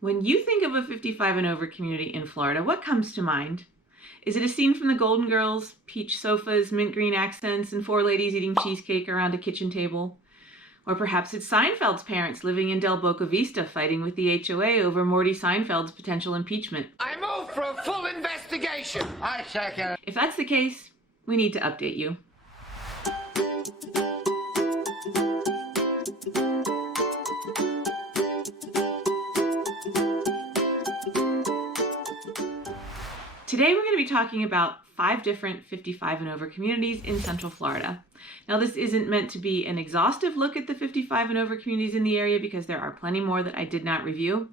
When you think of a 55 and over community in Florida, what comes to mind? Is it a scene from the Golden Girls, peach sofas, mint green accents, and four ladies eating cheesecake around a kitchen table? Or perhaps it's Seinfeld's parents living in Del Boca Vista fighting with the HOA over Morty Seinfeld's potential impeachment. I move for a full investigation. I second. If that's the case, we need to update you. Today we're going to be talking about 5 different 55 and over communities in Central Florida. Now this isn't meant to be an exhaustive look at the 55 and over communities in the area because there are plenty more that I did not review,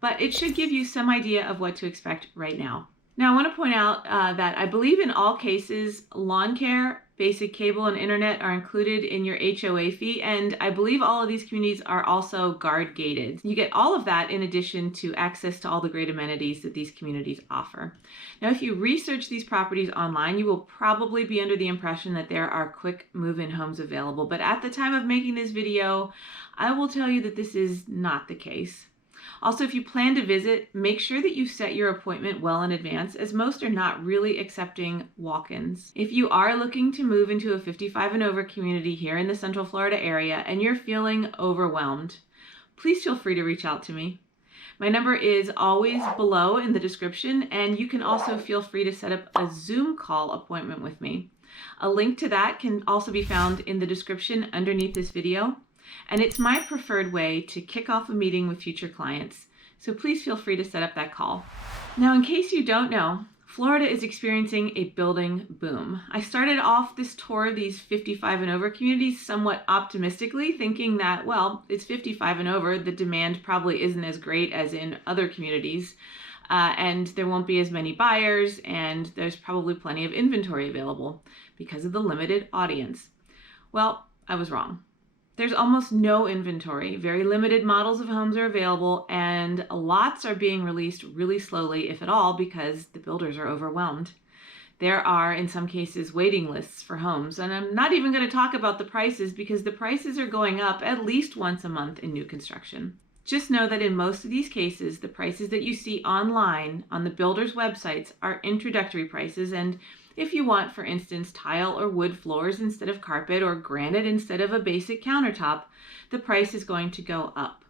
but it should give you some idea of what to expect right now. Now I want to point out that I believe in all cases lawn care, basic cable, and internet are included in your HOA fee, and I believe all of these communities are also guard gated. You get all of that in addition to access to all the great amenities that these communities offer. Now if you research these properties online, you will probably be under the impression that there are quick move-in homes available, but at the time of making this video, I will tell you that this is not the case. Also, if you plan to visit, make sure that you set your appointment well in advance, as most are not really accepting walk-ins. If you are looking to move into a 55 and over community here in the Central Florida area and you're feeling overwhelmed, please feel free to reach out to me. My number is always below in the description, and you can also feel free to set up a Zoom call appointment with me. A link to that can also be found in the description underneath this video. And it's my preferred way to kick off a meeting with future clients, so please feel free to set up that call. Now, in case you don't know, Florida is experiencing a building boom. I started off this tour of these 55 and over communities somewhat optimistically, thinking that, well, it's 55 and over, the demand probably isn't as great as in other communities, and there won't be as many buyers, and there's probably plenty of inventory available because of the limited audience. Well, I was wrong. There's almost no inventory, very limited models of homes are available, and lots are being released really slowly, if at all, because the builders are overwhelmed. There are, in some cases, waiting lists for homes, and I'm not even going to talk about the prices because the prices are going up at least once a month in new construction. Just know that in most of these cases, the prices that you see online on the builders' websites are introductory prices, and if you want, for instance, tile or wood floors instead of carpet or granite instead of a basic countertop, the price is going to go up.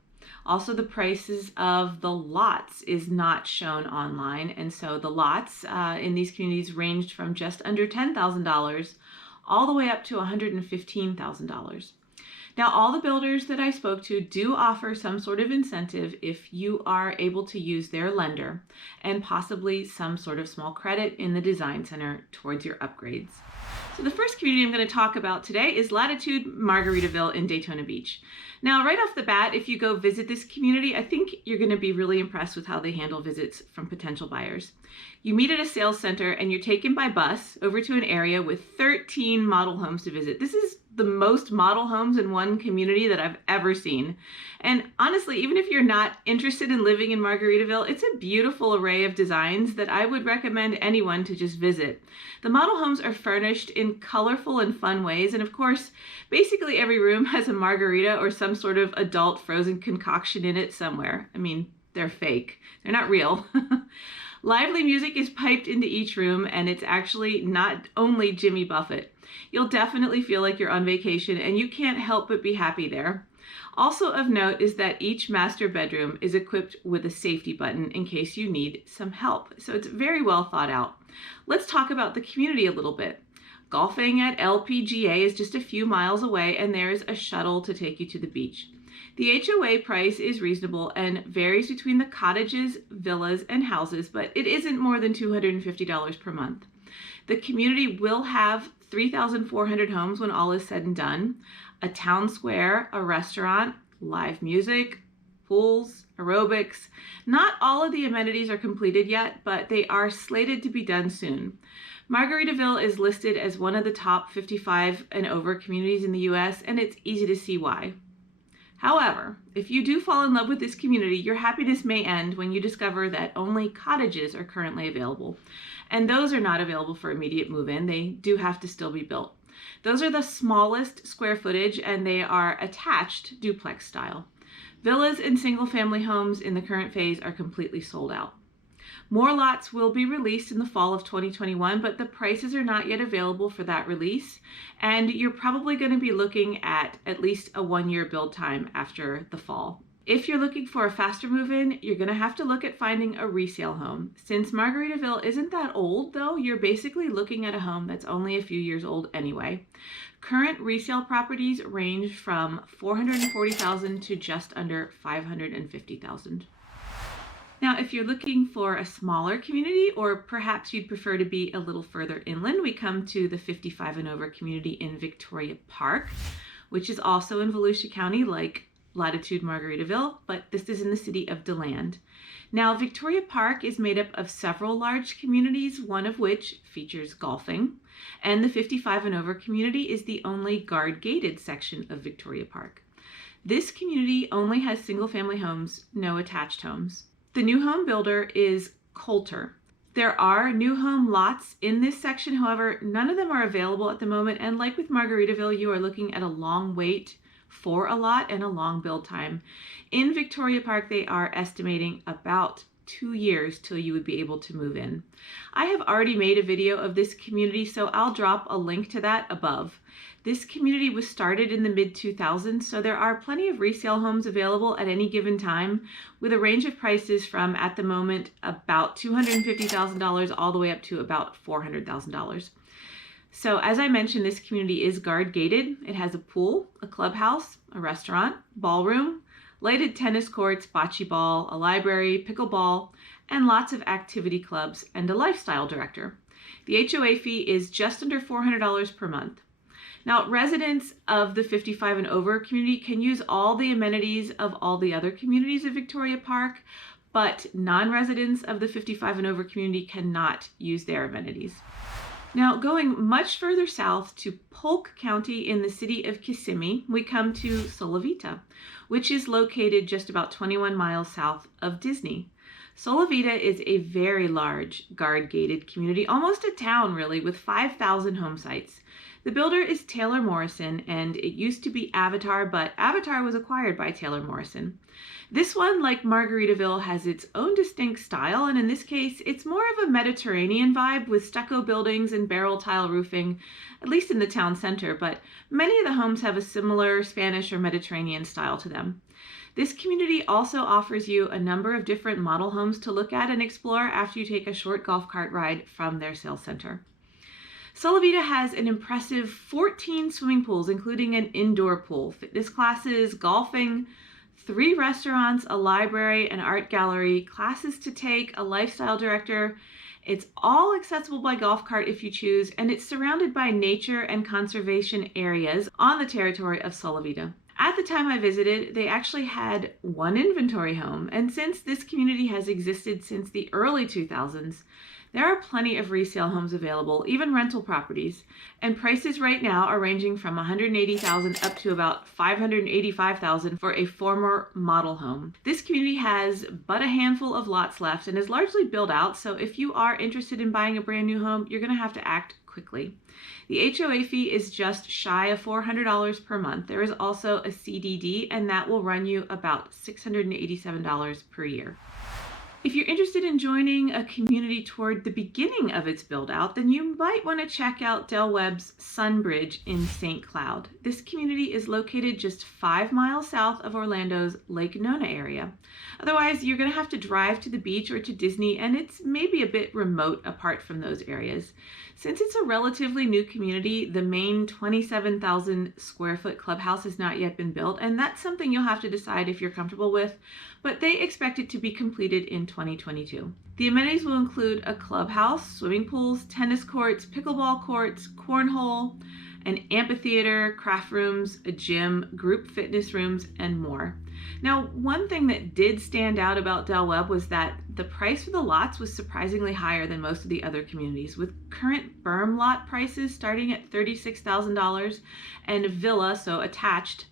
Also, the prices of the lots is not shown online, and so the lots in these communities ranged from just under $10,000 all the way up to $115,000. Now, all the builders that I spoke to do offer some sort of incentive if you are able to use their lender, and possibly some sort of small credit in the design center towards your upgrades. So the first community I'm going to talk about today is Latitude Margaritaville in Daytona Beach. Now, right off the bat, if you go visit this community, I think you're going to be really impressed with how they handle visits from potential buyers. You meet at a sales center and you're taken by bus over to an area with 13 model homes to visit. This is the most model homes in one community that I've ever seen. And honestly, even if you're not interested in living in Margaritaville, it's a beautiful array of designs that I would recommend anyone to just visit. The model homes are furnished in colorful and fun ways, and of course, basically every room has a margarita or some sort of adult frozen concoction in it somewhere. I mean, they're fake. They're not real. Lively music is piped into each room, and it's actually not only Jimmy Buffett. You'll definitely feel like you're on vacation, and you can't help but be happy there. Also of note is that each master bedroom is equipped with a safety button in case you need some help. So it's very well thought out. Let's talk about the community a little bit. Golfing at LPGA is just a few miles away, and there's a shuttle to take you to the beach. The HOA price is reasonable and varies between the cottages, villas, and houses, but it isn't more than $250 per month. The community will have 3,400 homes when all is said and done, a town square, a restaurant, live music, pools, aerobics. Not all of the amenities are completed yet, but they are slated to be done soon. Margaritaville is listed as one of the top 55 and over communities in the US, and it's easy to see why. However, if you do fall in love with this community, your happiness may end when you discover that only cottages are currently available. And those are not available for immediate move-in. They do have to still be built. Those are the smallest square footage, and they are attached duplex style. Villas and single-family homes in the current phase are completely sold out. More lots will be released in the fall of 2021, but the prices are not yet available for that release, and you're probably going to be looking at least a 1-year build time after the fall. If you're looking for a faster move-in, you're going to have to look at finding a resale home. Since Margaritaville isn't that old, though, you're basically looking at a home that's only a few years old anyway. Current resale properties range from $440,000 to just under $550,000. Now, if you're looking for a smaller community, or perhaps you'd prefer to be a little further inland, we come to the 55 and over community in Victoria Park, which is also in Volusia County, like Latitude Margaritaville, but this is in the city of DeLand. Now, Victoria Park is made up of several large communities, one of which features golfing, and the 55 and over community is the only guard-gated section of Victoria Park. This community only has single-family homes, no attached homes. The new home builder is Coulter. There are new home lots in this section, however, none of them are available at the moment, and like with Margaritaville, you are looking at a long wait for a lot and a long build time. In Victoria Park, they are estimating about 2 years till you would be able to move in. I have already made a video of this community, so I'll drop a link to that above. This community was started in the mid-2000s, so there are plenty of resale homes available at any given time, with a range of prices from, at the moment, about $250,000 all the way up to about $400,000. So as I mentioned, this community is guard gated. It has a pool, a clubhouse, a restaurant, ballroom, lighted tennis courts, bocce ball, a library, pickleball, and lots of activity clubs and a lifestyle director. The HOA fee is just under $400 per month. Now, residents of the 55 and over community can use all the amenities of all the other communities of Victoria Park, but non-residents of the 55 and over community cannot use their amenities. Now, going much further south to Polk County in the city of Kissimmee, we come to Solivita, which is located just about 21 miles south of Disney. Solivita is a very large guard-gated community, almost a town really, with 5,000 home sites. The builder is Taylor Morrison, and it used to be Avatar, but Avatar was acquired by Taylor Morrison. This one, like Margaritaville, has its own distinct style, and in this case, it's more of a Mediterranean vibe with stucco buildings and barrel tile roofing, at least in the town center, but many of the homes have a similar Spanish or Mediterranean style to them. This community also offers you a number of different model homes to look at and explore after you take a short golf cart ride from their sales center. Solivita has an impressive 14 swimming pools, including an indoor pool, fitness classes, golfing, 3 restaurants, a library, an art gallery, classes to take, a lifestyle director. It's all accessible by golf cart if you choose, and it's surrounded by nature and conservation areas on the territory of Solivita. At the time I visited, they actually had 1 inventory home, and since this community has existed since the early 2000s, there are plenty of resale homes available, even rental properties, and prices right now are ranging from $180,000 up to about $585,000 for a former model home. This community has but a handful of lots left and is largely built out, so if you are interested in buying a brand new home, you're going to have to act quickly. The HOA fee is just shy of $400 per month. There is also a CDD, and that will run you about $687 per year. If you're interested in joining a community toward the beginning of its build out, then you might want to check out Webb's Sunbridge in St. Cloud. This community is located just 5 miles south of Orlando's Lake Nona area. Otherwise, you're going to have to drive to the beach or to Disney, and it's maybe a bit remote apart from those areas. Since it's a relatively new community, the main 27,000 square foot clubhouse has not yet been built, and that's something you'll have to decide if you're comfortable with, but they expect it to be completed in 2022. The amenities will include a clubhouse, swimming pools, tennis courts, pickleball courts, cornhole, an amphitheater, craft rooms, a gym, group fitness rooms, and more. Now, one thing that did stand out about Webb was that the price for the lots was surprisingly higher than most of the other communities, with current berm lot prices starting at $36,000 and villa, so attached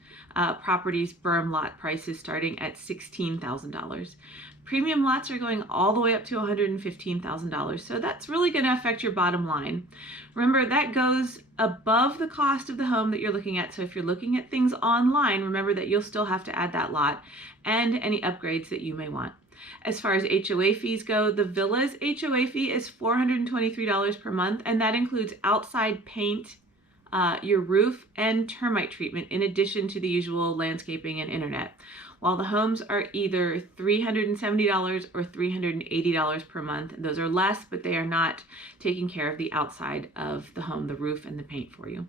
properties berm lot prices starting at $16,000. Premium lots are going all the way up to $115,000, so that's really going to affect your bottom line. Remember, that goes above the cost of the home that you're looking at, so if you're looking at things online, remember that you'll still have to add that lot. and any upgrades that you may want. As far as HOA fees go, the villa's HOA fee is $423 per month, and that includes outside paint, your roof, and termite treatment, in addition to the usual landscaping and internet. While the homes are either $370 or $380 per month. Those are less, but they are not taking care of the outside of the home, the roof and the paint for you.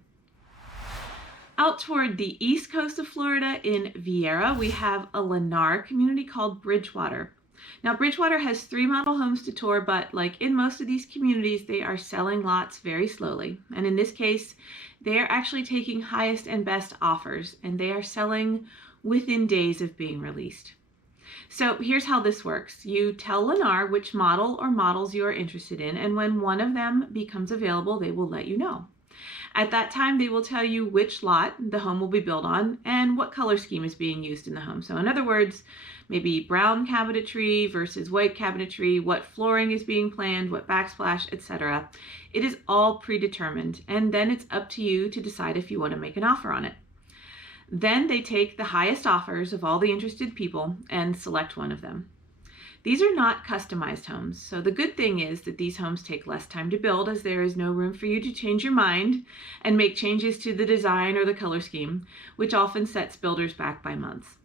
Out toward the east coast of Florida in Viera, we have a Lennar community called Bridgewater. Now, Bridgewater has 3 model homes to tour, but like in most of these communities, they are selling lots very slowly. And in this case, they are actually taking highest and best offers, and they are selling within days of being released. So here's how this works. You tell Lennar which model or models you are interested in, and when one of them becomes available, they will let you know. At that time, they will tell you which lot the home will be built on and what color scheme is being used in the home. So in other words, maybe brown cabinetry versus white cabinetry, what flooring is being planned, what backsplash, etc. It is all predetermined, and then it's up to you to decide if you want to make an offer on it. Then they take the highest offers of all the interested people and select one of them. These are not customized homes, so the good thing is that these homes take less time to build, as there is no room for you to change your mind and make changes to the design or the color scheme, which often sets builders back by months.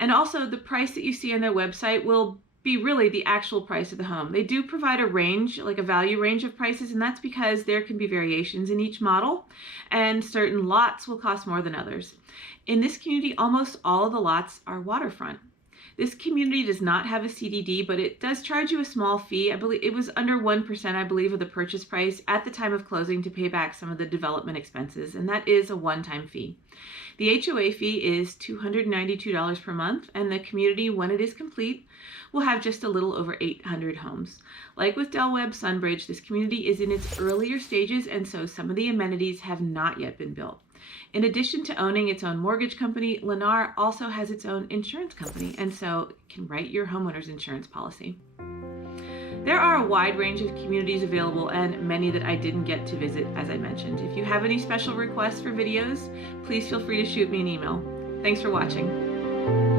And also, the price that you see on their website will be really the actual price of the home. They do provide a range, like a value range of prices, and that's because there can be variations in each model, and certain lots will cost more than others. In this community, almost all of the lots are waterfront. This community does not have a CDD, but it does charge you a small fee. I believe it was under 1%, I believe, of the purchase price at the time of closing to pay back some of the development expenses, and that is a one-time fee. The HOA fee is $292 per month, and the community, when it is complete, will have just a little over 800 homes. Like with Webb Sunbridge, this community is in its earlier stages, and so some of the amenities have not yet been built. In addition to owning its own mortgage company, Lennar also has its own insurance company, and so it can write your homeowner's insurance policy. There are a wide range of communities available, and many that I didn't get to visit, as I mentioned. If you have any special requests for videos, please feel free to shoot me an email. Thanks for watching.